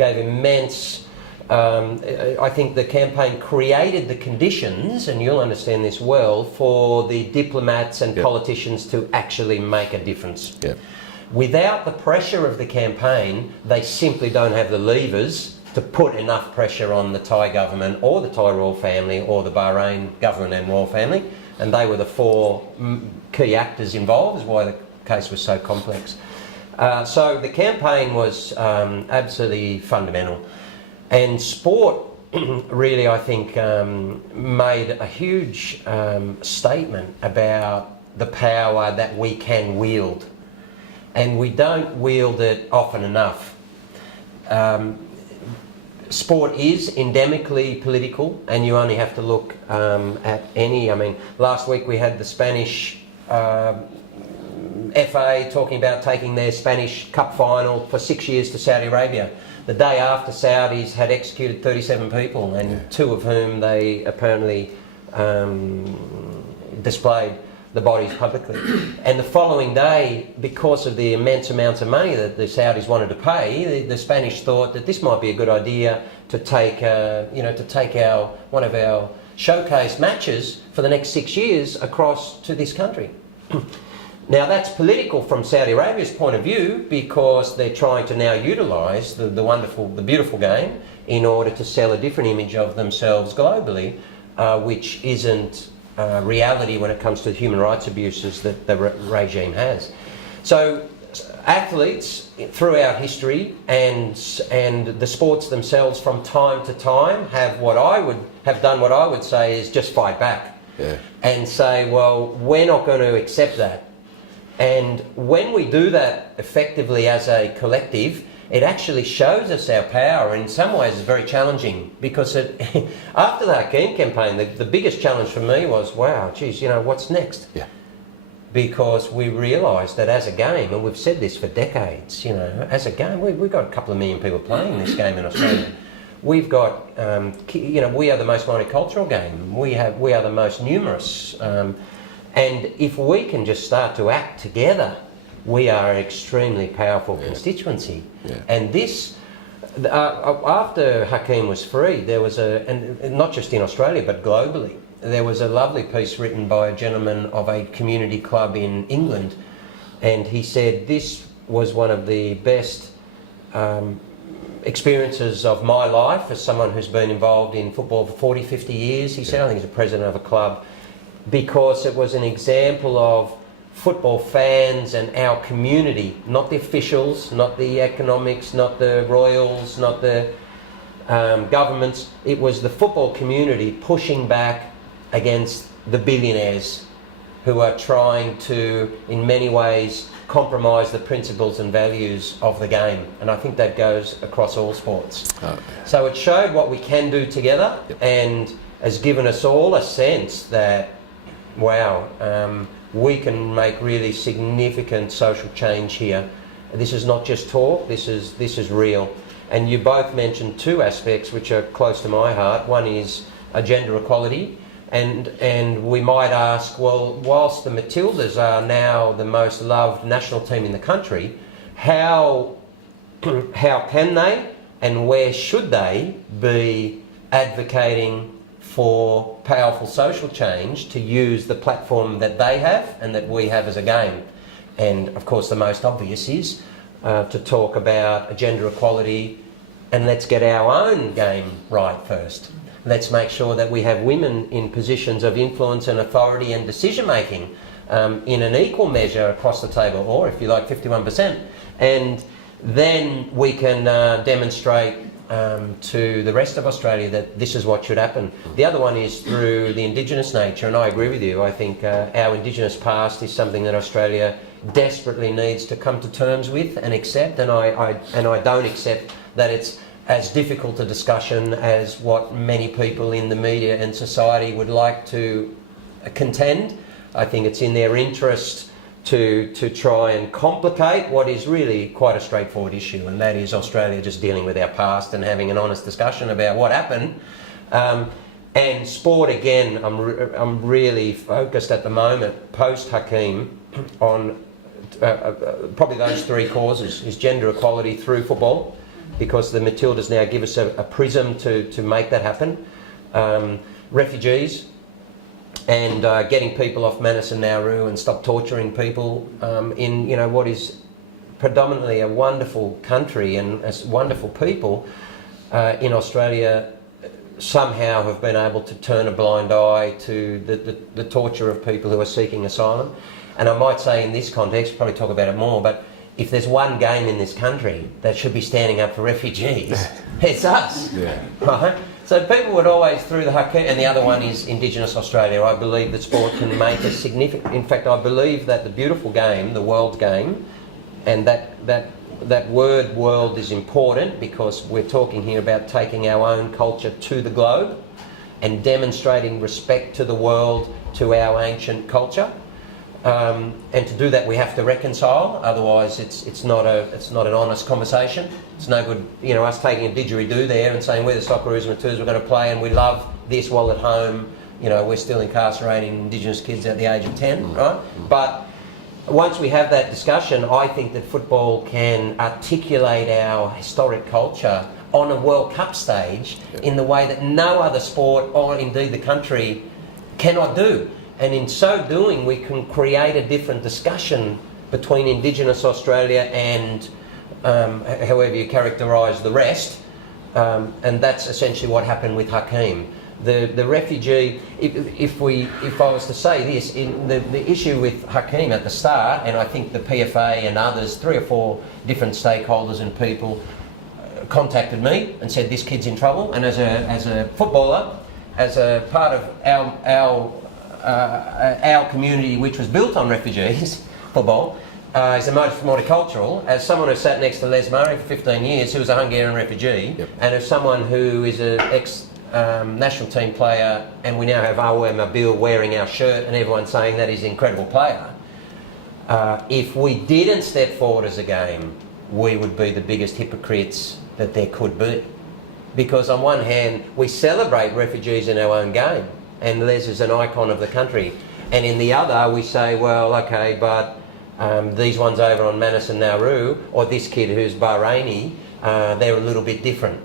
gave immense... I think the campaign created the conditions, and you'll understand this well, for the diplomats and politicians to actually make a difference. Without the pressure of the campaign, they simply don't have the levers to put enough pressure on the Thai government or the Thai royal family or the Bahrain government and royal family, and they were the four key actors involved, is why the case was so complex. So the campaign was absolutely fundamental. And sport really, I think, made a huge statement about the power that we can wield. And we don't wield it often enough. Sport is endemically political, and you only have to look at any... I mean, last week we had the Spanish FA talking about taking their Spanish Cup final for 6 years to Saudi Arabia. The day after, Saudis had executed 37 people, and two of whom they apparently displayed the bodies publicly. And the following day, because of the immense amounts of money that the Saudis wanted to pay, the Spanish thought that this might be a good idea to take, one of our showcase matches for the next 6 years across to this country. Now that's political from Saudi Arabia's point of view, because they're trying to now utilise the beautiful game in order to sell a different image of themselves globally, which isn't reality when it comes to human rights abuses that the regime has. So athletes throughout history and the sports themselves from time to time have done what I would say is just fight back and say, well, we're not going to accept that. And when we do that effectively as a collective, it actually shows us our power. In some ways it's very challenging, because after the Hakeem campaign, the biggest challenge for me was, wow, geez, what's next? Because we realised that as a game, and we've said this for decades, as a game, we've got a couple of million people playing this game in Australia. We've got, we are the most multicultural game. We are the most numerous. And if we can just start to act together, we are an extremely powerful constituency. And this, after Hakeem was free, there was and not just in Australia but globally, there was a lovely piece written by a gentleman of a community club in England, and he said this was one of the best experiences of my life as someone who's been involved in football for 40, 50 years. He said, I think he's a president of a club, because it was an example of football fans and our community, not the officials, not the economics, not the royals, not the governments. It was the football community pushing back against the billionaires who are trying to, in many ways, compromise the principles and values of the game. And I think that goes across all sports. So it showed what we can do together, and has given us all a sense that, wow, we can make really significant social change here. This is not just talk, this is real. And you both mentioned two aspects which are close to my heart. One is gender equality, and we might ask, well, whilst the Matildas are now the most loved national team in the country, how can they and where should they be advocating for powerful social change to use the platform that they have and that we have as a game? And of course the most obvious is to talk about gender equality, and let's get our own game right first. Let's make sure that we have women in positions of influence and authority and decision making in an equal measure across the table, or if you like 51%. And then we can demonstrate to the rest of Australia that this is what should happen. The other one is through the Indigenous nature, and I agree with you. I think our Indigenous past is something that Australia desperately needs to come to terms with and accept, and I don't accept that it's as difficult a discussion as what many people in the media and society would like to contend. I think it's in their interest to try and complicate what is really quite a straightforward issue, and that is Australia just dealing with our past and having an honest discussion about what happened. And sport, again, I'm really focused at the moment, post-Hakeem, on probably those three causes, is gender equality through football, because the Matildas now give us a prism to make that happen. Refugees, and getting people off Manus and Nauru and stop torturing people in what is predominantly a wonderful country and wonderful people in Australia somehow have been able to turn a blind eye to the torture of people who are seeking asylum. And I might say in this context, probably talk about it more, but if there's one game in this country that should be standing up for refugees, it's us. Yeah. Right? So people would always, through the Hakeem, and the other one is Indigenous Australia. I believe that sport can make a significant, in fact I believe that the beautiful game, the world game, and that word world is important because we're talking here about taking our own culture to the globe and demonstrating respect to the world, to our ancient culture. And to do that we have to reconcile, otherwise it's not an honest conversation. It's no good, us taking a didgeridoo there and saying we're the Socceroos and Matildas, we're going to play and we love this while at home, we're still incarcerating Indigenous kids at the age of 10, right? But once we have that discussion, I think that football can articulate our historic culture on a World Cup stage in the way that no other sport, or indeed the country, cannot do. And in so doing, we can create a different discussion between Indigenous Australia and however you characterise the rest. And that's essentially what happened with Hakeem. The refugee, if I was to say this, the issue with Hakeem at the start, and I think the PFA and others, 3 or 4 different stakeholders and people contacted me and said this kid's in trouble. And as a footballer, as a part of our community, which was built on refugees, football, is a multicultural. As someone who sat next to Les Murray for 15 years, who was a Hungarian refugee, and as someone who is an ex-national team player, and we now have Awer Mabil wearing our shirt and everyone saying that he's an incredible player, if we didn't step forward as a game, we would be the biggest hypocrites that there could be. Because on one hand, we celebrate refugees in our own game, and Les is an icon of the country. And in the other, we say, well, okay, but these ones over on Manus and Nauru, or this kid who's Bahraini, they're a little bit different.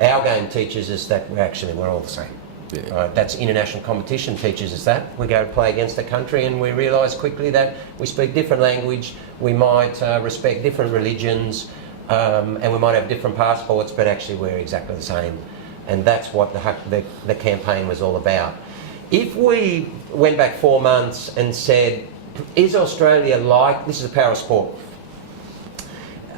Our game teaches us that we're all the same. Yeah. That's international competition teaches us that. We go to play against a country and we realise quickly that we speak different language, we might respect different religions, and we might have different passports, but actually we're exactly the same. And that's what the campaign was all about. If we went back 4 months and said, is Australia like, this is the power of sport,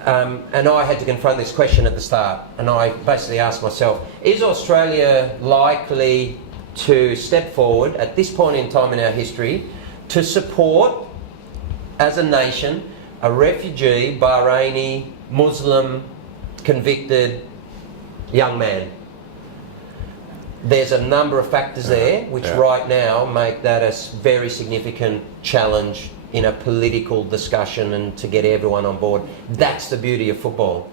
and I had to confront this question at the start, and I basically asked myself, is Australia likely to step forward at this point in time in our history to support, as a nation, a refugee, Bahraini, Muslim, convicted young man? There's a number of factors there which right now make that a very significant challenge in a political discussion and to get everyone on board. That's the beauty of football,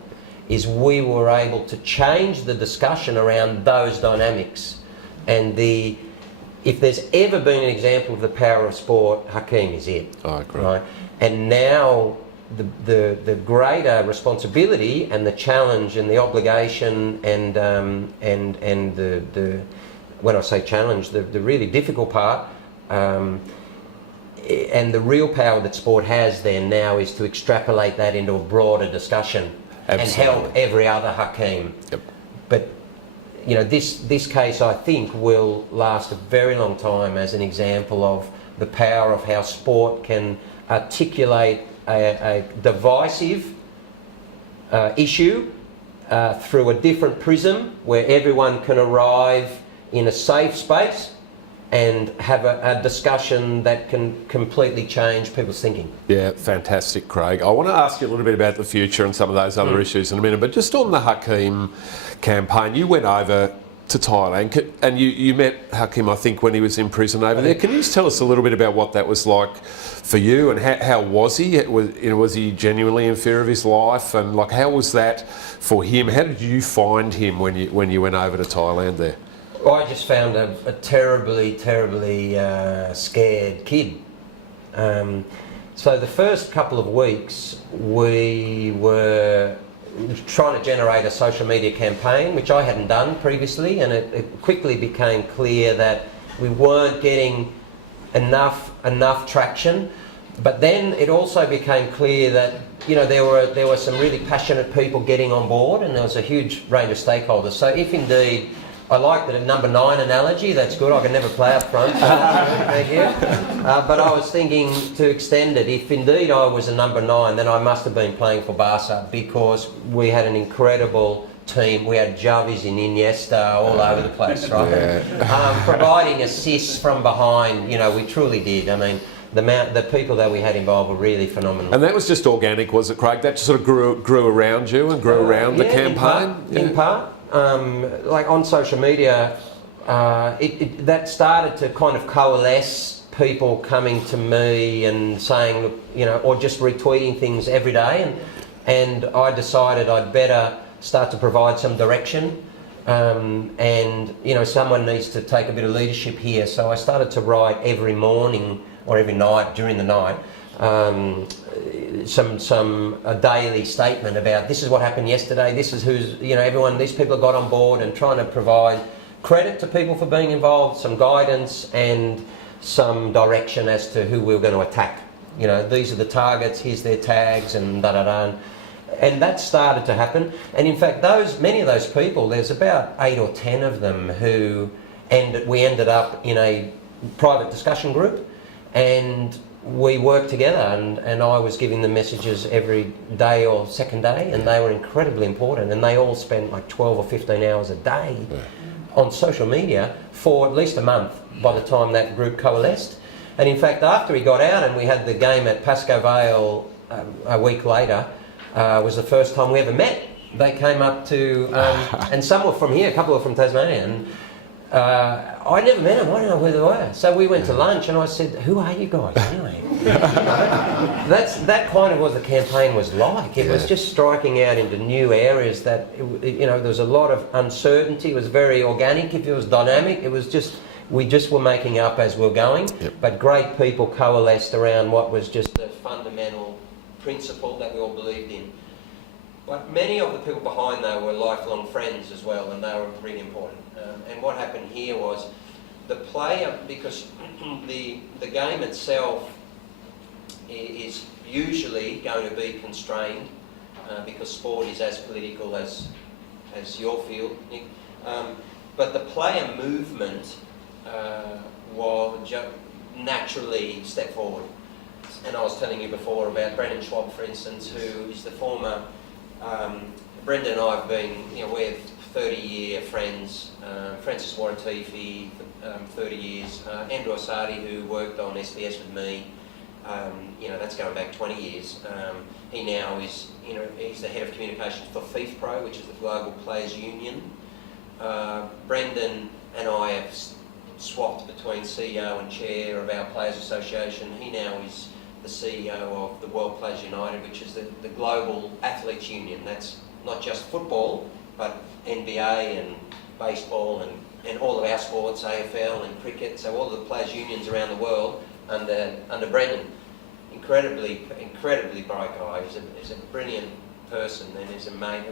is we were able to change the discussion around those dynamics. And if there's ever been an example of the power of sport, Hakeem is it. I agree. Right? And now the greater responsibility and the challenge and the obligation and the when I say challenge, the really difficult part and the real power that sport has then now is to extrapolate that into a broader discussion. Absolutely. And help every other Hakeem. Yep. But this case I think will last a very long time as an example of the power of how sport can articulate a divisive issue through a different prism where everyone can arrive in a safe space and have a discussion that can completely change people's thinking. Yeah, fantastic, Craig. I want to ask you a little bit about the future and some of those other issues in a minute, but just on the Hakeem campaign, you went over to Thailand and you met Hakeem, I think, when he was in prison over there. Can you just tell us a little bit about what that was like for you, and how was he? Was he genuinely in fear of his life, and how was that for him? How did you find him when you went over to Thailand there? I just found a terribly scared kid. So the first couple of weeks we were trying to generate a social media campaign, which I hadn't done previously, and it quickly became clear that we weren't getting enough traction. But then it also became clear that there were some really passionate people getting on board, and there was a huge range of stakeholders. So if indeed, I like the number 9 analogy, that's good, I can never play up front, so thank you. But I was thinking to extend it, if indeed I was a number 9, then I must have been playing for Barca, because we had an incredible team. We had Javis and Iniesta all over the place, right? Yeah. Providing assists from behind, we truly did. I mean, the people that we had involved were really phenomenal. And that was just organic, was it, Craig? That just sort of grew around you and grew around the campaign? In part. Like on social media, that started to kind of coalesce, people coming to me and saying, look, or just retweeting things every day. And I decided I'd better start to provide some direction. And someone needs to take a bit of leadership here. So I started to write every morning or every night during the night a daily statement about this is what happened yesterday, this is who's, everyone, these people got on board, and trying to provide credit to people for being involved, some guidance and some direction as to who we were going to attack. These are the targets, here's their tags, and da-da-da. And that started to happen. And in fact, many of those people, there's about 8 or 10 of them we ended up in a private discussion group, and we worked together, and I was giving them messages every day or second day, and they were incredibly important, and they all spent like 12 or 15 hours a day on social media for at least a month by the time that group coalesced. And in fact, after he got out and we had the game at Pascoe Vale a week later, was the first time we ever met. They came up to, and some were from here, a couple were from Tasmania, and I never met them, I don't know who they were. So we went to lunch and I said, who are you guys anyway? That kind of was the campaign was like. It was just striking out into new areas that, there was a lot of uncertainty. It was very organic, it was dynamic. It was just, we just were making up as we were going. But great people coalesced around what was just a fundamental principle that we all believed in. But many of the people behind though were lifelong friends as well, and they were really important. And what happened here was the player, because the game itself is usually going to be constrained because sport is as political as your field, Nick. But the player movement will naturally step forward. And I was telling you before about Brendan Schwab, for instance, who is the former. Brendan and I have been, we're 30-year friends. Francis Waratifi, 30 years. Andrew Asadi, who worked on SBS with me, that's going back 20 years. He now is, he's the head of communications for FIFPro, which is the Global Players Union. Brendan and I have swapped between CEO and chair of our Players Association. He now is the CEO of the World Players United, which is the global athletes union. That's not just football, but NBA and baseball and all of our sports, AFL and cricket. So all of the players unions around the world under Brendan. Incredibly bright guy. He's a brilliant person, and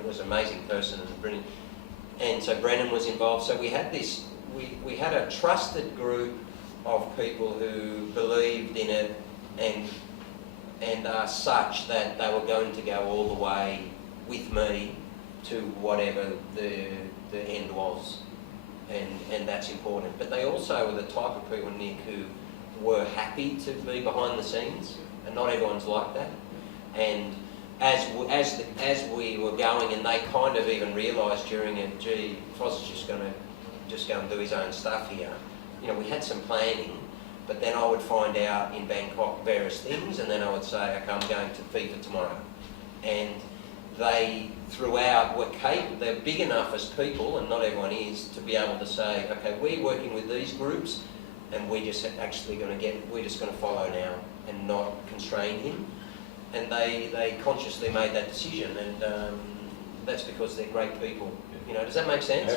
was an amazing person and brilliant. And so Brendan was involved. So we had this. We had a trusted group of people who believed in it and are such that they were going to go all the way with me to whatever the end was, and that's important. But they also were the type of people, Nick, who were happy to be behind the scenes, and not everyone's like that. And as we were going, and they kind of even realised during it, gee, Foz is just going to go and do his own stuff here. We had some planning. But then I would find out in Bangkok various things, and then I would say, okay, I'm going to FIFA tomorrow. And they, throughout, were capable, they're big enough as people, and not everyone is, to be able to say, okay, we're working with these groups, and we're just going to follow now and not constrain him. And they consciously made that decision, and that's because they're great people. Does that make sense?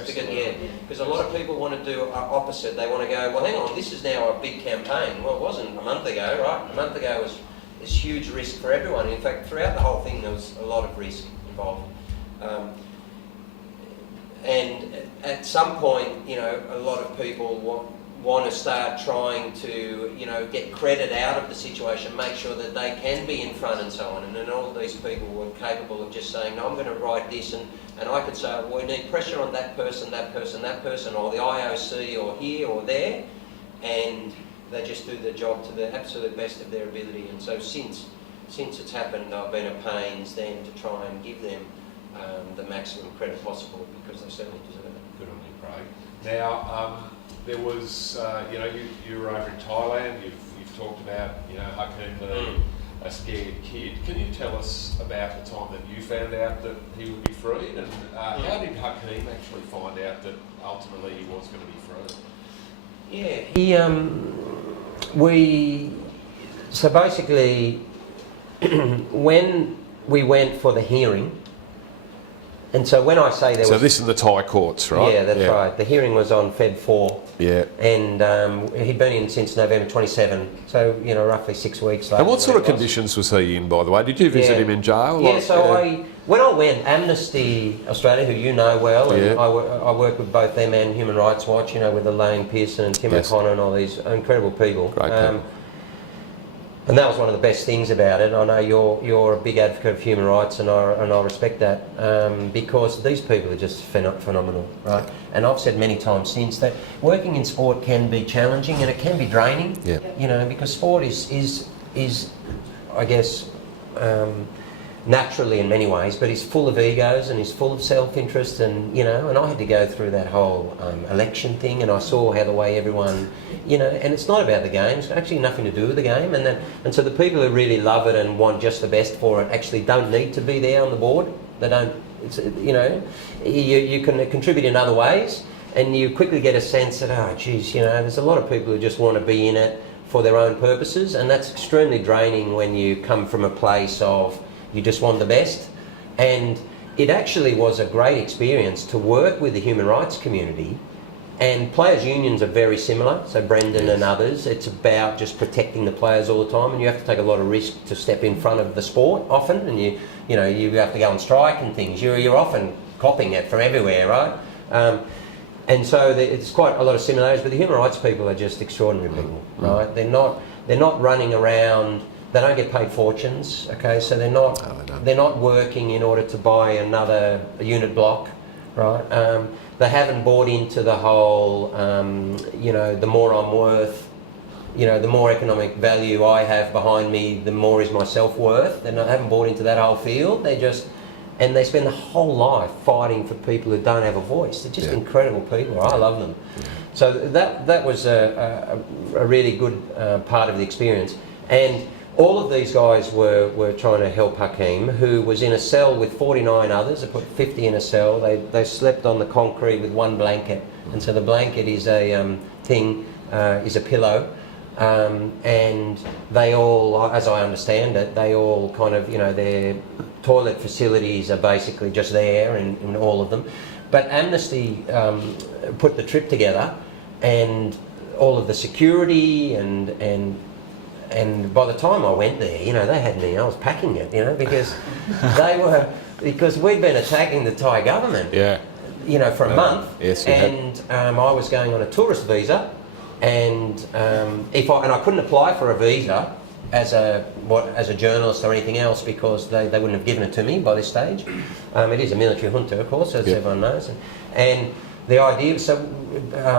Because a lot of people want to do opposite. They want to go, well, hang on, this is now a big campaign. Well, it wasn't a month ago, right? A month ago was this huge risk for everyone. In fact, throughout the whole thing, there was a lot of risk involved. And at some point, you know, a lot of people want to start trying to, you know, get credit out of the situation, make sure that they can be in front and so on. And then all of these people were capable of just saying, no, I'm going to write this, and I could say, well, we need pressure on that person, or the IOC, or here or there, and they just do their job to the absolute best of their ability. And so since it's happened, I've been at pains then to try and give them the maximum credit possible, because they certainly deserve it. Good on you, Craig. Now, there was, you know, you were over in Thailand. You've talked about, you know, Hakeem being a scared kid. Can you tell us about the time that you found out that he would be freed, and how did Hakeem actually find out that ultimately he was going to be freed? Yeah, so basically, when we went for the hearing, and so when I say there was... So this in the Thai courts, right? Yeah, that's right. The hearing was on Feb 4. Yeah. And he'd been in since November 27, so, you know, roughly 6 weeks later. And what sort of conditions was he in, by the way? Did you visit him in jail? Yeah, when I went, Amnesty Australia, who you know well, and I work with both them and Human Rights Watch, you know, with Elaine Pearson and Tim O'Connor and all these incredible people. Great people. And that was one of the best things about it. I know you're a big advocate of human rights, and I respect that, because these people are just phenomenal, right? And I've said many times since that working in sport can be challenging and it can be draining. Yeah. You know, because sport is I guess, naturally in many ways, but he's full of egos and he's full of self-interest, and, you know, and I had to go through that whole election thing, and I saw how the way everyone, you know, and it's not about the game, it's actually nothing to do with the game, and so the people who really love it and want just the best for it actually don't need to be there on the board. They don't, it's, you know, you can contribute in other ways, and you quickly get a sense that, oh geez, you know, there's a lot of people who just want to be in it for their own purposes, and that's extremely draining when you come from a place of you just want the best. And it actually was a great experience to work with the human rights community, and players' unions are very similar, so Brendan and others, it's about just protecting the players all the time, and you have to take a lot of risk to step in front of the sport often, and you know, you have to go on strike and things. You're often copying it from everywhere, right? And so it's quite a lot of similarities, but the human rights people are just extraordinary people, right? They're not running around. They don't get paid fortunes, okay? So they're not working in order to buy another unit block, right? They haven't bought into the whole, you know, the more I'm worth, you know, the more economic value I have behind me, the more is my self-worth. They haven't bought into that whole field. And they spend the whole life fighting for people who don't have a voice. They're just incredible people. I love them. Yeah. So that was a really good part of the experience. And all of these guys were trying to help Hakeem, who was in a cell with 49 others. They put 50 in a cell. They slept on the concrete with one blanket. And so the blanket is a is a pillow. And they all, as I understand it, they all kind of, you know, their toilet facilities are basically just there in all of them. But Amnesty put the trip together, and all of the security and by the time I went there, you know, they had me, I was packing it, you know, because because we'd been attacking the Thai government, you know, for a month. Yes, and I was going on a tourist visa, and I couldn't apply for a visa as a journalist or anything else, because they wouldn't have given it to me by this stage. It is a military junta, of course, as everyone knows, and the idea. So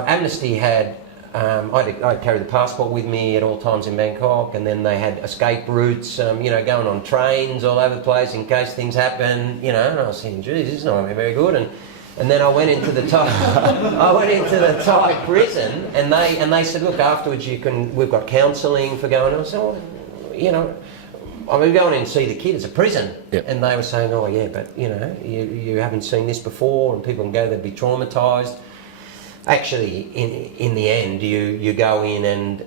Amnesty had. I'd carry the passport with me at all times in Bangkok, and then they had escape routes, you know, going on trains all over the place in case things happen, you know. And I was thinking, geez, this is not going to be very good. And then I went into the Thai prison, and they said, look, afterwards we've got counselling for going on. So, well, you know, I mean, going in and see the kid, it's a prison. And they were saying, oh yeah, but you know, you haven't seen this before, and people can go there, be traumatised. Actually, in the end, you go in and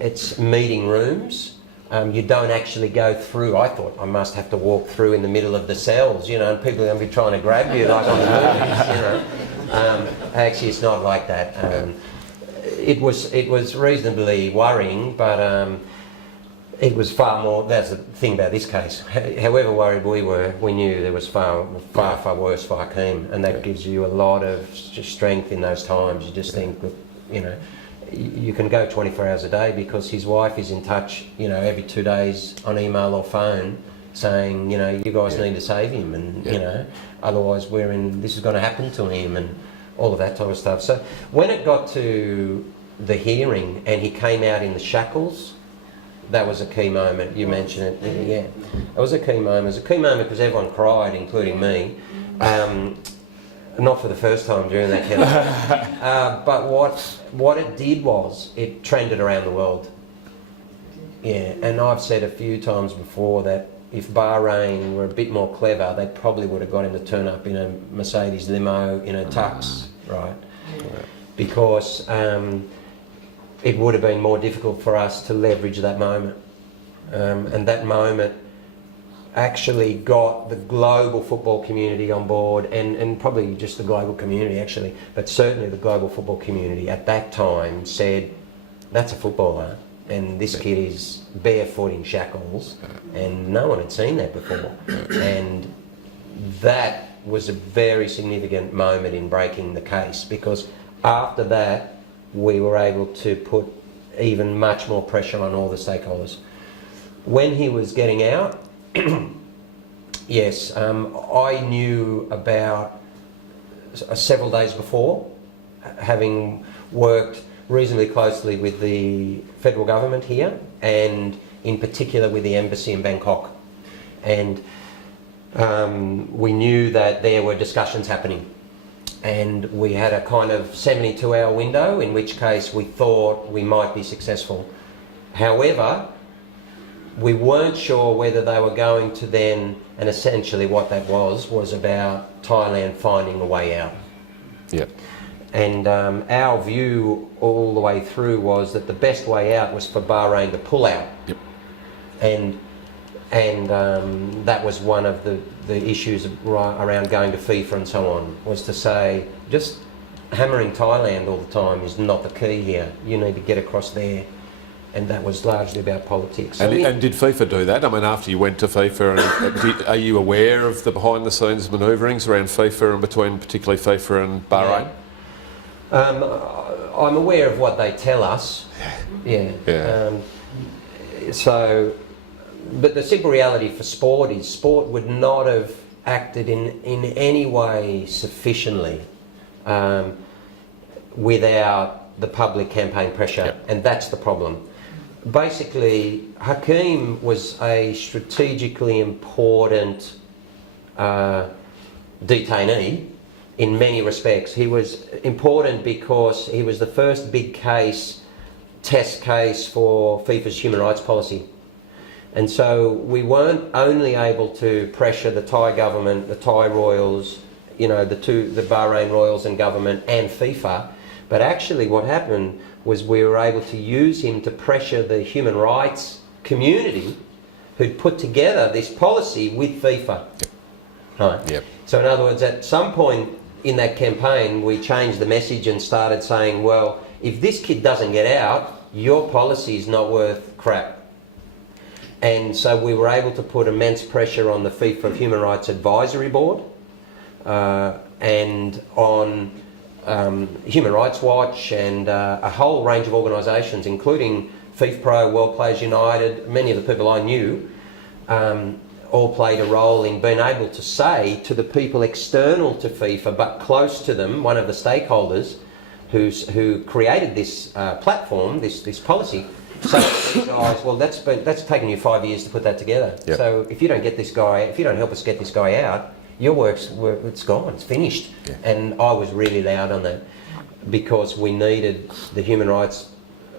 it's meeting rooms. You don't actually go through. I thought I must have to walk through in the middle of the cells, you know, and people are going to be trying to grab you like on the movies, you know. Actually, it's not like that. It was reasonably worrying, but It was far more. That's the thing about this case. However worried we were, we knew there was far worse for Hakeem, and that gives you a lot of strength in those times. You just think, that, you know, you can go 24 hours a day because his wife is in touch, you know, every 2 days on email or phone, saying, you know, you guys need to save him, and you know, otherwise this is going to happen to him, and all of that type of stuff. So when it got to the hearing and he came out in the shackles, that was a key moment. You mentioned it, yeah. It was a key moment. It was a key moment because everyone cried, including me. Not for the first time during that campaign. But what it did was it trended around the world. Yeah, and I've said a few times before that if Bahrain were a bit more clever, they probably would have got him to turn up in a Mercedes limo in a tux, right? Because it would have been more difficult for us to leverage that moment. And that moment actually got the global football community on board, and probably just the global community actually, but certainly the global football community at that time said, that's a footballer, and this kid is barefoot in shackles, and no one had seen that before. And that was a very significant moment in breaking the case, because after that we were able to put even much more pressure on all the stakeholders. When he was getting out, yes, I knew about several days before, having worked reasonably closely with the federal government here, and in particular with the embassy in Bangkok. And we knew that there were discussions happening. And we had a kind of 72-hour window, in which case we thought we might be successful. However, we weren't sure whether they were going to then, and essentially what that was about Thailand finding a way out. Yep. And our view all the way through was that the best way out was for Bahrain to pull out. Yep. And that was one of the issues around going to FIFA and so on, was to say, just hammering Thailand all the time is not the key here. You need to get across there. And that was largely about politics. So and did FIFA do that? I mean, after you went to FIFA, are you aware of the behind-the-scenes manoeuvrings around FIFA and between particularly FIFA and Bahrain? Yeah. I'm aware of what they tell us. Yeah. But the simple reality for sport is sport would not have acted in any way sufficiently without the public campaign pressure. Yep. And that's the problem. Basically, Hakeem was a strategically important detainee in many respects. He was important because he was the first big test case for FIFA's human rights policy. And so we weren't only able to pressure the Thai government, the Thai royals, you know, the Bahrain royals and government and FIFA, but actually what happened was we were able to use him to pressure the human rights community who'd put together this policy with FIFA. Right. Yep. So in other words, at some point in that campaign, we changed the message and started saying, well, if this kid doesn't get out, your policy is not worth crap. And so we were able to put immense pressure on the FIFA Human Rights Advisory Board and on Human Rights Watch and a whole range of organisations, including FIFPro, World Players United. Many of the people I knew all played a role in being able to say to the people external to FIFA but close to them, one of the stakeholders who created this platform, this policy, say to these guys, well, that's taken you 5 years to put that together. Yep. So if you don't get this guy, if you don't help us get this guy out, your it's gone, it's finished. Yeah. And I was really loud on that because we needed the human rights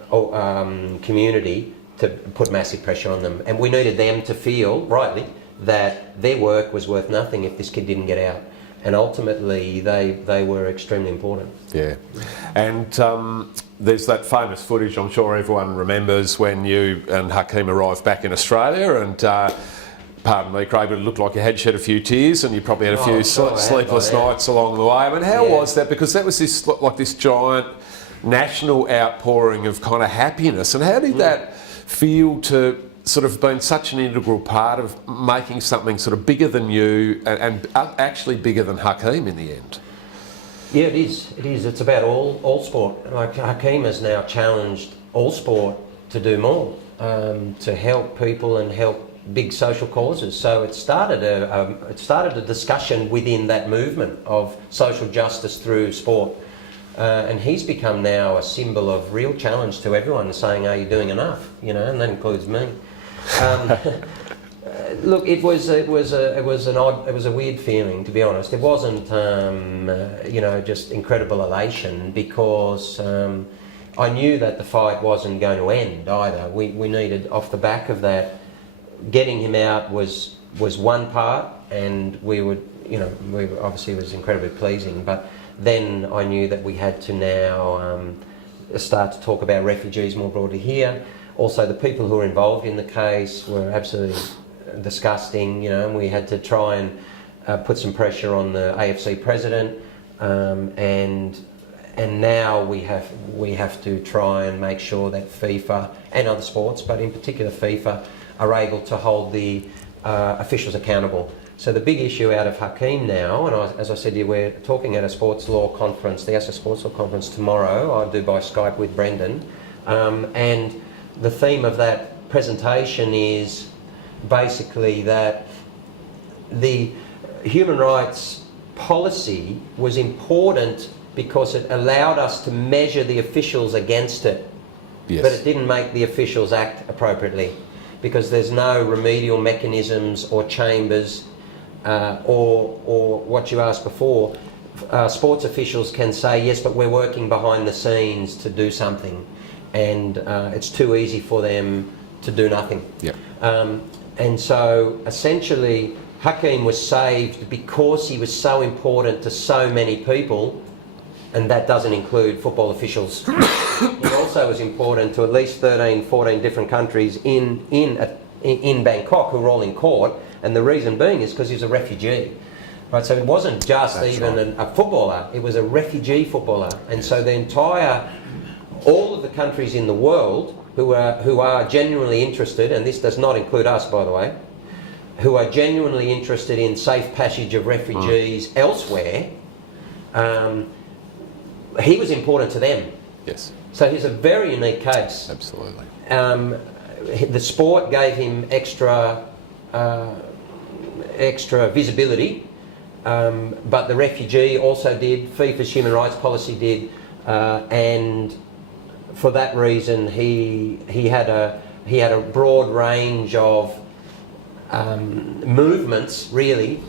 community to put massive pressure on them, and we needed them to feel, rightly, that their work was worth nothing if this kid didn't get out. And ultimately, they were extremely important. Yeah. And there's that famous footage I'm sure everyone remembers when you and Hakeem arrived back in Australia, and pardon me, Craig, but it looked like you had shed a few tears and you probably had a few sleepless nights along the way. I mean, how was that? Because that was this giant national outpouring of kind of happiness. And how did that feel to sort of been such an integral part of making something sort of bigger than you and actually bigger than Hakeem in the end. Yeah, it is. It is. It's about all sport. Like Hakeem has now challenged all sport to do more, to help people and help big social causes. So it started a discussion within that movement of social justice through sport. And he's become now a symbol of real challenge to everyone, saying, "Are you doing enough?" You know, and that includes me. Look, it was a weird feeling, to be honest. It wasn't, just incredible elation, because I knew that the fight wasn't going to end either. We needed, off the back of that, getting him out was one part, and obviously it was incredibly pleasing. But then I knew that we had to now start to talk about refugees more broadly here. Also, the people who were involved in the case were absolutely disgusting, and we had to try and put some pressure on the AFC president, and now we have to try and make sure that FIFA and other sports, but in particular FIFA, are able to hold the officials accountable. So the big issue out of Hakeem now, and as I said to you, we're talking at a sports law conference, the ASA Sports Law Conference tomorrow. I'll do by Skype with Brendan, and the theme of that presentation is basically that the human rights policy was important because it allowed us to measure the officials against it, Yes. but it didn't make the officials act appropriately, because there's no remedial mechanisms or chambers, or what you asked before. Sports officials can say, yes, but we're working behind the scenes to do something, and it's too easy for them to do nothing. Yep. And so essentially Hakeem was saved because he was so important to so many people, and that doesn't include football officials. He also was important to at least 13, 14 different countries in Bangkok, who were all in court, and the reason being is because he was a refugee. Right, so it wasn't just a footballer, it was a refugee footballer. And so all of the countries in the world who are genuinely interested, and this does not include us, by the way, who are genuinely interested in safe passage of refugees elsewhere, he was important to them. Yes. So he's a very unique case. Absolutely. The sport gave him extra visibility, but the refugee also did. FIFA's human rights policy did, and for that reason, he had a broad range of movements, really,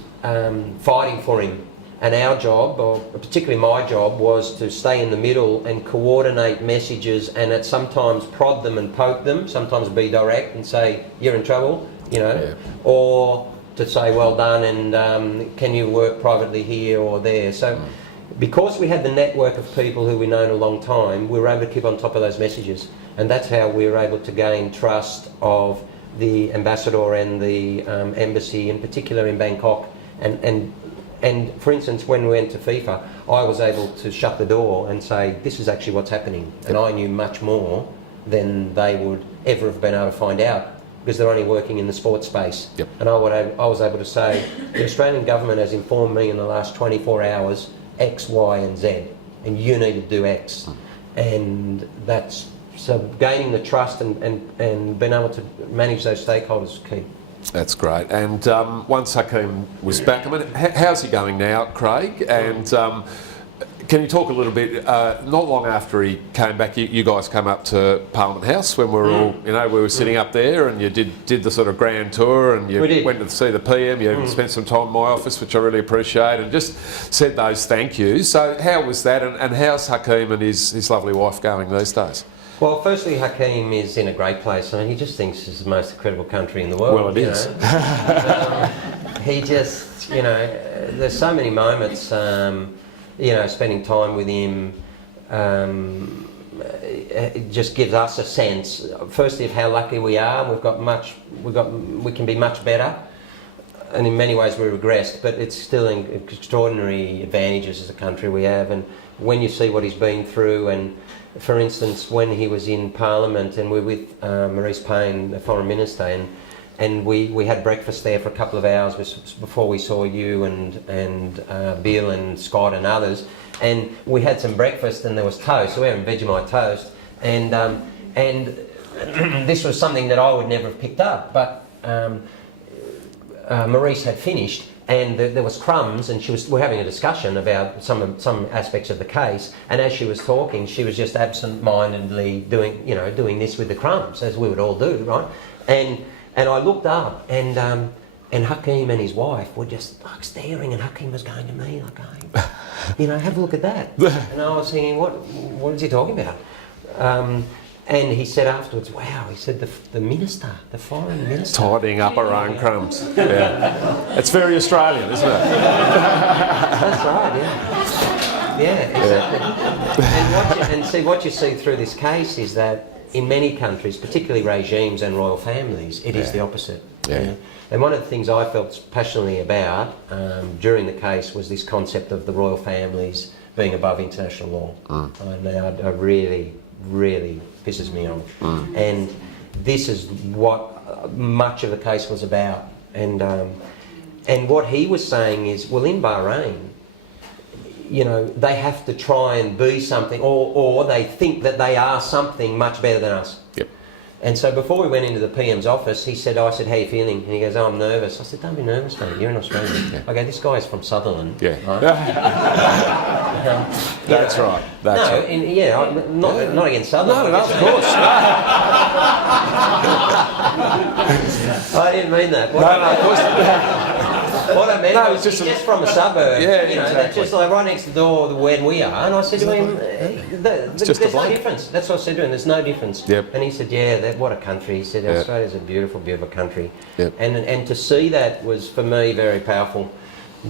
fighting for him. And our job, or particularly my job, was to stay in the middle and coordinate messages, and at sometimes prod them and poke them, sometimes be direct and say, "You're in trouble," or to say, "Well done," and can you work privately here or there. So because we had the network of people who we've known a long time, we were able to keep on top of those messages, and that's how we were able to gain trust of the ambassador and the embassy, in particular in Bangkok. And for instance, when we went to FIFA, I was able to shut the door and say, "This is actually what's happening," and I knew much more than they would ever have been able to find out, because they're only working in the sports space. Yep. And I was able to say, "The Australian government has informed me in the last 24 hours X, Y and Z, and you need to do X." And that's, so gaining the trust and being able to manage those stakeholders is key. That's great. And once Hakeem was back, I mean, how's he going now, Craig? And can you talk a little bit, not long after he came back, you guys came up to Parliament House when we were all, we were sitting up there, and you did the sort of grand tour, and you went to see the PM, you spent some time in my office, which I really appreciate, and just said those thank yous. So how was that, and how's Hakeem and his lovely wife going these days? Well, firstly, Hakeem is in a great place. I mean, he just thinks it's the most incredible country in the world. Well, it is. He just, there's so many moments, spending time with him, it just gives us a sense, firstly, of how lucky we are. We can be much better. and in many ways we regressed, but it's still extraordinary advantages as a country we have. And when you see what he's been through, and for instance, when he was in Parliament and we were with Maurice Payne, the Foreign Minister, and we had breakfast there for a couple of hours before we saw you and Bill and Scott and others, and we had some breakfast and there was toast, so we were having Vegemite toast, and this was something that I would never have picked up, but Maurice had finished, and there was crumbs, and we're having a discussion about some aspects of the case, and as she was talking, she was just absent-mindedly doing this with the crumbs, as we would all do, right? And I looked up, and Hakeem and his wife were just like staring, and Hakeem was going to me like, going, have a look at that. And I was thinking, what is he talking about? And he said afterwards, wow, he said the minister, the foreign minister. Tidying up her own crumbs. Yeah. It's very Australian, isn't it? That's right, yeah. Yeah, exactly. And what you see through this case is that in many countries, particularly regimes and royal families, it is the opposite. Yeah. And one of the things I felt passionately about during the case was this concept of the royal families being above international law. And that really pisses me off. And this is what much of the case was about. And what he was saying is, well, in Bahrain, they have to try and be something, or they think that they are something much better than us. Yep. And so before we went into the PM's office, I said, how are you feeling? And he goes, I'm nervous. I said, don't be nervous, mate. You're in Australia. Yeah. I go, this guy's from Sutherland. Yeah. Right? That's right. That's no, right. Not against Sutherland. No, of course. I didn't mean that. Of course. What I meant was it's just from a suburb, Yeah, exactly. just like right next door to where we are. And I said to him, just there's a no blank. difference. That's what I said to him, there's no difference. Yep. And he said, what a country. He said, Australia's a beautiful, beautiful country. Yep. And to see that was, for me, very powerful.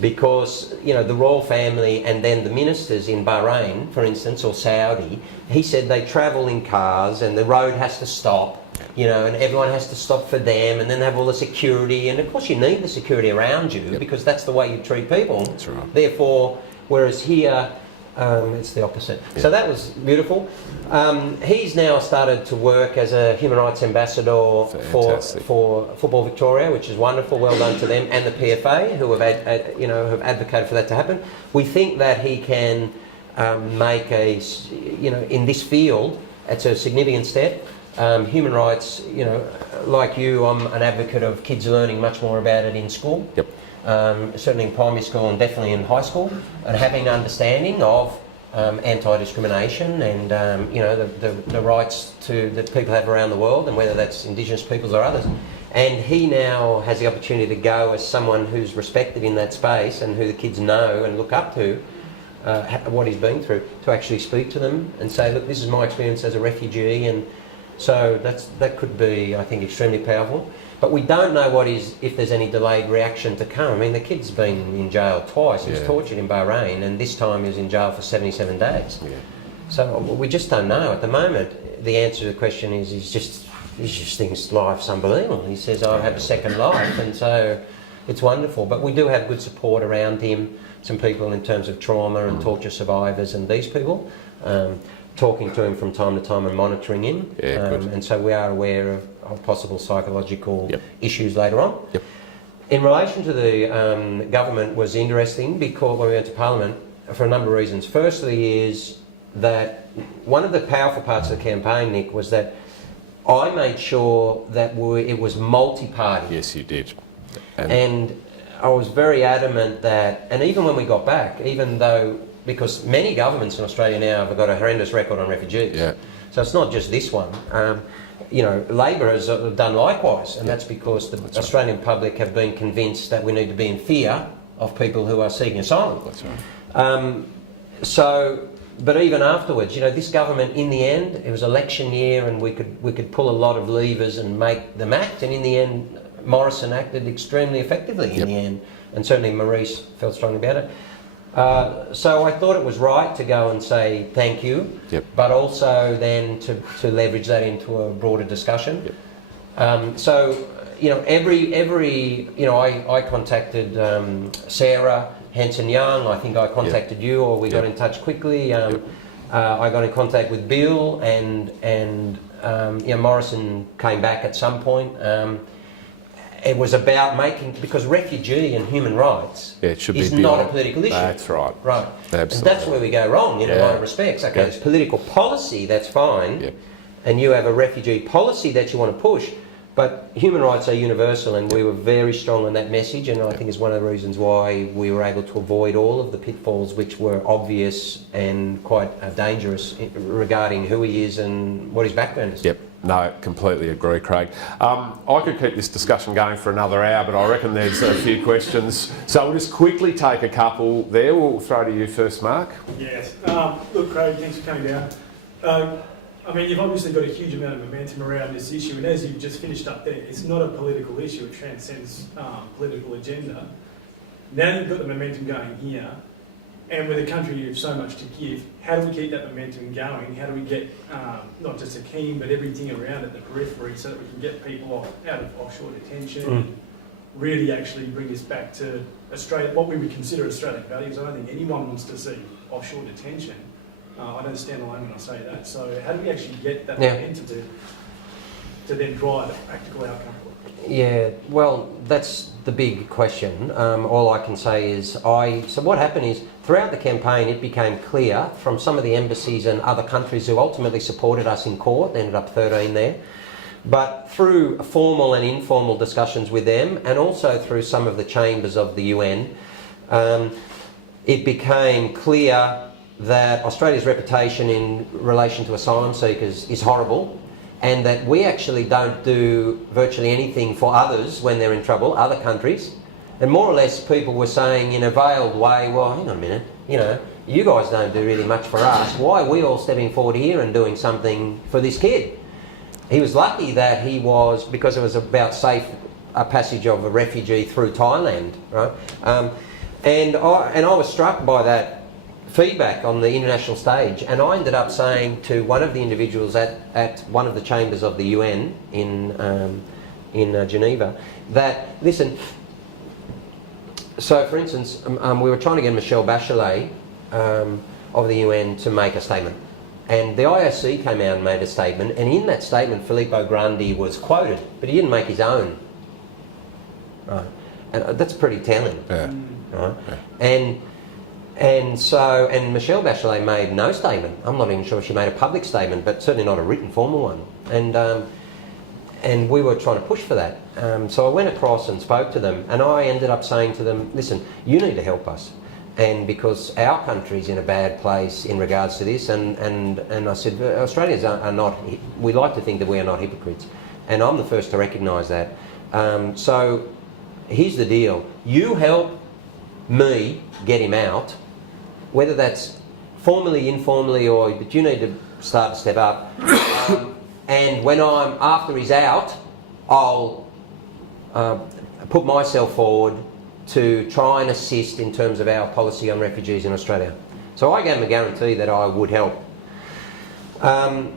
Because, the royal family and then the ministers in Bahrain, for instance, or Saudi, he said they travel in cars and the road has to stop. And everyone has to stop for them, and then they have all the security, and of course you need the security around you because that's the way you treat people. That's right. Therefore, whereas here, it's the opposite. So that was beautiful. He's now started to work as a human rights ambassador for Football Victoria, which is wonderful. Well done to them, and the PFA who have advocated for that to happen. We think that he can make in this field, it's a significant step. Human rights, like you, I'm an advocate of kids learning much more about it in school. Yep. Certainly in primary school and definitely in high school, and having an understanding of anti-discrimination and the rights that people have around the world, and whether that's Indigenous peoples or others. And he now has the opportunity to go as someone who's respected in that space and who the kids know and look up to. What he's been through, to actually speak to them and say, look, this is my experience as a refugee, and so that could be, I think, extremely powerful. But we don't know if there's any delayed reaction to come. I mean, the kid's been in jail twice. He was tortured in Bahrain, and this time he was in jail for 77 days. Yeah. So we just don't know. At the moment, the answer to the question is he just thinks life's unbelievable. He says, I have a second life, and so it's wonderful. But we do have good support around him, some people in terms of trauma and torture survivors and these people. Talking to him from time to time and monitoring him. Yeah, and so we are aware of possible psychological issues later on. Yep. In relation to the government was interesting because when we went to Parliament for a number of reasons. Firstly is that one of the powerful parts of the campaign, Nick, was that I made sure that it was multi-party. Yes, you did. And I was very adamant that, and even when we got back, even though, because many governments in Australia now have got a horrendous record on refugees. Yeah. So it's not just this one. Labor has done likewise, and that's because the Australian public have been convinced that we need to be in fear of people who are seeking asylum. That's right. But even afterwards, this government, in the end, it was election year, and we could pull a lot of levers and make them act, and in the end, Morrison acted extremely effectively in the end, and certainly Maurice felt strongly about it. So I thought it was right to go and say thank you, but also then to leverage that into a broader discussion. I contacted Sarah Hanson-Young. I think I contacted you, or we got in touch quickly. I got in contact with Bill, and Morrison came back at some point. It was about because refugee and human rights is not a political issue. That's right. Right. Absolutely. And that's where we go wrong in a lot of respects. Okay, it's political policy, that's fine, and you have a refugee policy that you want to push, but human rights are universal, and we were very strong on that message, and I think it's one of the reasons why we were able to avoid all of the pitfalls which were obvious and quite dangerous regarding who he is and what his background is. Yep. No, completely agree, Craig. I could keep this discussion going for another hour, but I reckon there's a few questions. So we'll just quickly take a couple there. We'll throw to you first, Mark. Yes. Look, Craig, thanks for coming down. I mean, you've obviously got a huge amount of momentum around this issue, and as you've just finished up there, it's not a political issue, it transcends political agenda. Now you've got the momentum going here, and with a country you have so much to give, how do we keep that momentum going? How do we get not just Hakeem, but everything around it, the periphery, so that we can get people out of offshore detention and really actually bring us back to Australia, what we would consider Australian values? I don't think anyone wants to see offshore detention. I don't stand alone when I say that. So how do we actually get that momentum to then drive a practical outcome? Yeah, well, that's the big question. All I can say is so what happened is, throughout the campaign, it became clear from some of the embassies and other countries who ultimately supported us in court, ended up 13 there, but through formal and informal discussions with them, and also through some of the chambers of the UN, it became clear that Australia's reputation in relation to asylum seekers is horrible, and that we actually don't do virtually anything for others when they're in trouble, other countries. And more or less people were saying in a veiled way, well, hang on a minute, you guys don't do really much for us. Why are we all stepping forward here and doing something for this kid? He was lucky that he was, because it was about safe passage of a refugee through Thailand, right? And I was struck by that feedback on the international stage, and I ended up saying to one of the individuals at one of the chambers of the UN in Geneva that, listen, so for instance, we were trying to get Michelle Bachelet of the UN to make a statement, and the IOC came out and made a statement, and in that statement Filippo Grandi was quoted, but he didn't make his own, right? And that's pretty telling, right? Yeah. And Michelle Bachelet made no statement. I'm not even sure she made a public statement, but certainly not a written formal one. And we were trying to push for that. So I went across and spoke to them, and I ended up saying to them, listen, you need to help us. And because our country's in a bad place in regards to this, and I said, Australians are not, we like to think that we are not hypocrites. And I'm the first to recognise that. So here's the deal. You help me get him out, whether that's formally, informally, but you need to start to step up. And when after he's out, I'll put myself forward to try and assist in terms of our policy on refugees in Australia. So I gave him a guarantee that I would help. And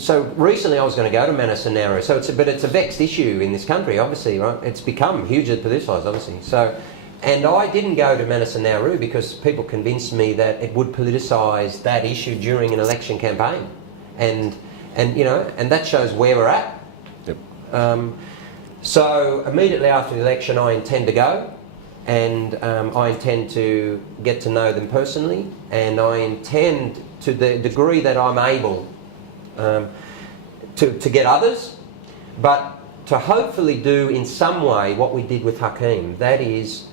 so recently I was going to go to Manus Nauru. So it's a vexed issue in this country, obviously, right? It's become hugely politicised, obviously. So, and I didn't go to Manus Nauru because people convinced me that it would politicise that issue during an election campaign, and that shows where we're at. Yep. So immediately after the election, I intend to go, and I intend to get to know them personally, and I intend, to the degree that I'm able, to get others, but to hopefully do in some way what we did with Hakeem, that is,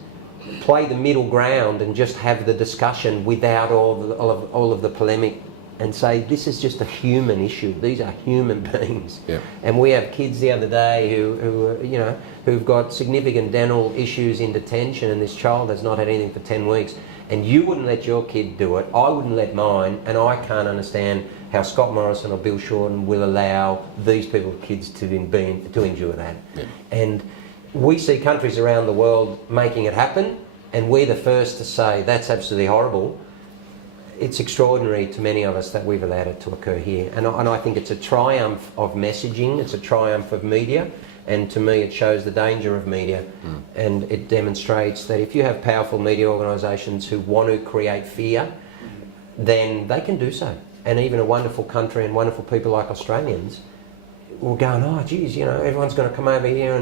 play the middle ground and just have the discussion without all of the polemic, and say this is just a human issue. These are human beings. Yeah. And we have kids the other day who've got significant dental issues in detention, and this child has not had anything for 10 weeks. And you wouldn't let your kid do it, I wouldn't let mine, and I can't understand how Scott Morrison or Bill Shorten will allow these people's kids to endure that. Yeah. And we see countries around the world making it happen, and we're the first to say that's absolutely horrible. it's extraordinary to many of us that we've allowed it to occur here. And I think it's a triumph of messaging, it's a triumph of media, and to me it shows the danger of media. And it demonstrates that if you have powerful media organisations who want to create fear, then they can do so. And even a wonderful country and wonderful people like Australians were going, oh geez, everyone's going to come over here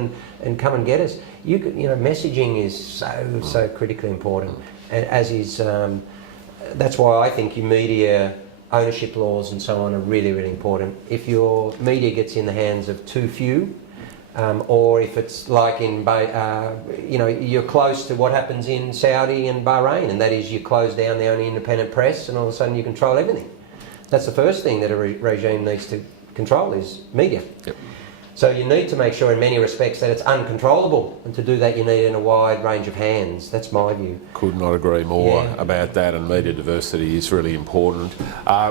and come and get us. Messaging is so critically important, and as is that's why I think your media ownership laws and so on are really, really important. If your media gets in the hands of too few, or if it's like you're close to what happens in Saudi and Bahrain, and that is you close down the only independent press, and all of a sudden you control everything. That's the first thing that a regime needs to control is media. Yep. So you need to make sure in many respects that it's uncontrollable, and to do that you need in a wide range of hands. That's my view. Could not agree more about that, and media diversity is really important.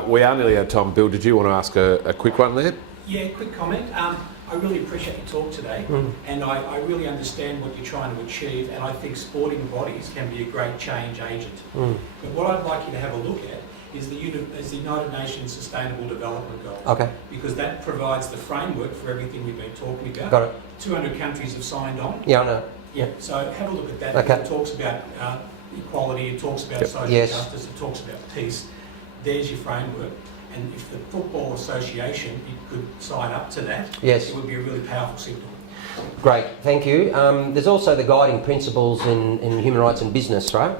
We are nearly out of time. Bill, did you want to ask a quick one there? Yeah, quick comment. I really appreciate your talk today, and I really understand what you're trying to achieve, and I think sporting bodies can be a great change agent. But what I'd like you to have a look at is the United Nations Sustainable Development Goals. Okay. Because that provides the framework for everything we've been talking about. Got it. 200 countries have signed on. Yeah, I know. Yeah, so have a look at that. Okay. It talks about equality, it talks about social justice, it talks about peace. There's your framework. And if the Football Association could sign up to that, it would be a really powerful signal. Great, thank you. There's also the guiding principles in human rights and business, right?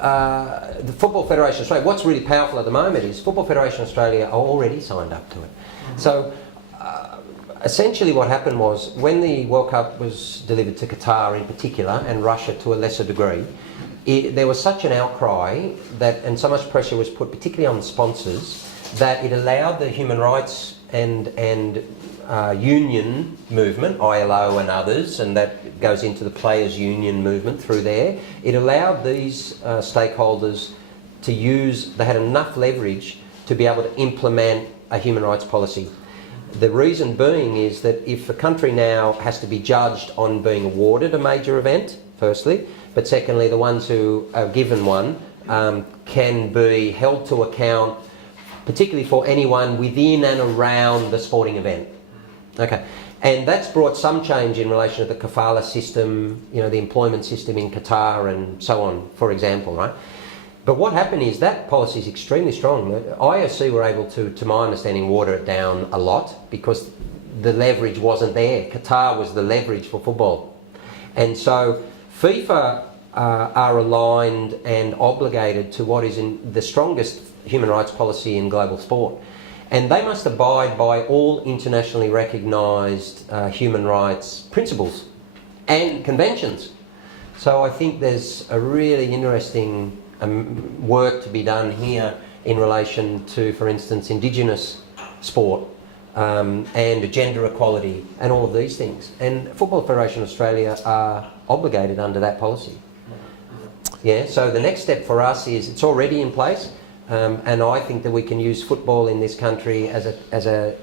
The Football Federation Australia, what's really powerful at the moment is Football Federation Australia are already signed up to it. So essentially what happened was when the World Cup was delivered to Qatar in particular, and Russia to a lesser degree, there was such an outcry and so much pressure was put particularly on the sponsors that it allowed the human rights and union movement, ILO and others, and that goes into the players' union movement through there. It allowed these stakeholders to they had enough leverage to be able to implement a human rights policy. The reason being is that if a country now has to be judged on being awarded a major event, firstly, but secondly, the ones who are given one can be held to account, particularly for anyone within and around the sporting event. Okay, and that's brought some change in relation to the kafala system, the employment system in Qatar and so on, for example, right? But what happened is that policy is extremely strong. The IOC were able to my understanding, water it down a lot because the leverage wasn't there. Qatar was the leverage for football. And so FIFA are aligned and obligated to what is in the strongest human rights policy in global sport. And they must abide by all internationally recognised human rights principles and conventions. So I think there's a really interesting work to be done here in relation to, for instance, Indigenous sport and gender equality and all of these things. And Football Federation Australia are obligated under that policy. Yeah, so the next step for us is it's already in place. And I think that we can use football in this country as a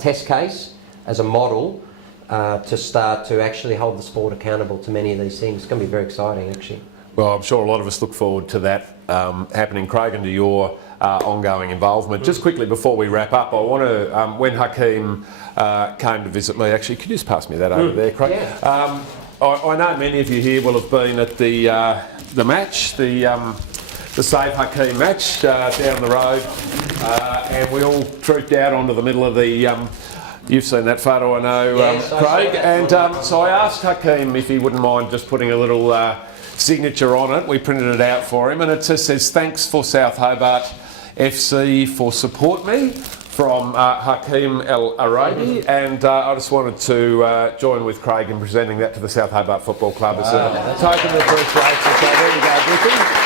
test case, as a model, to start to actually hold the sport accountable to many of these things. It's going to be very exciting, actually. Well, I'm sure a lot of us look forward to that happening. Craig, and to your ongoing involvement. Just quickly before we wrap up, I want to, when Hakeem came to visit me, actually, could you just pass me that over there, Craig? Yeah. I know many of you here will have been at the match, the Save Hakeem match down the road, and we all trooped out onto the middle of the. You've seen that photo, I know, yes, Craig. And so I asked Hakeem if he wouldn't mind just putting a little signature on it. We printed it out for him, and it just says, "Thanks for South Hobart FC for support me," from Hakeem El Arabi. And I just wanted to join with Craig in presenting that to the South Hobart Football Club as a token of appreciation. So there you go, Griffin.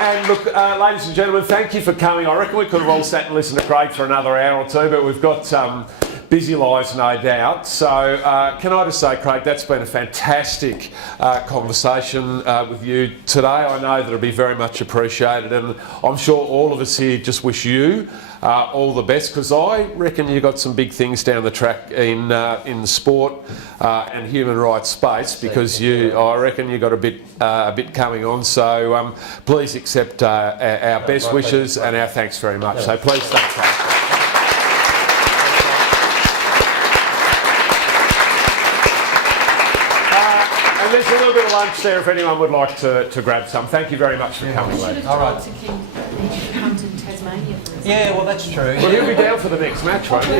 And look, ladies and gentlemen, thank you for coming. I reckon we could have all sat and listened to Craig for another hour or two, but we've got busy lives, no doubt. So can I just say, Craig, that's been a fantastic conversation with you today. I know that it'll be very much appreciated, and I'm sure all of us here just wish you all the best, because I reckon you've got some big things down the track in the sport and human rights space, because I reckon you've got a bit coming on. So please accept our best wishes and our thanks very much. So please thank Craig. And there's a little bit of lunch there if anyone would like to grab some. Thank you very much for coming, ladies. All right. To come to Tasmania for us. Yeah, well, that's true. Well, he'll be down for the next match, won't he?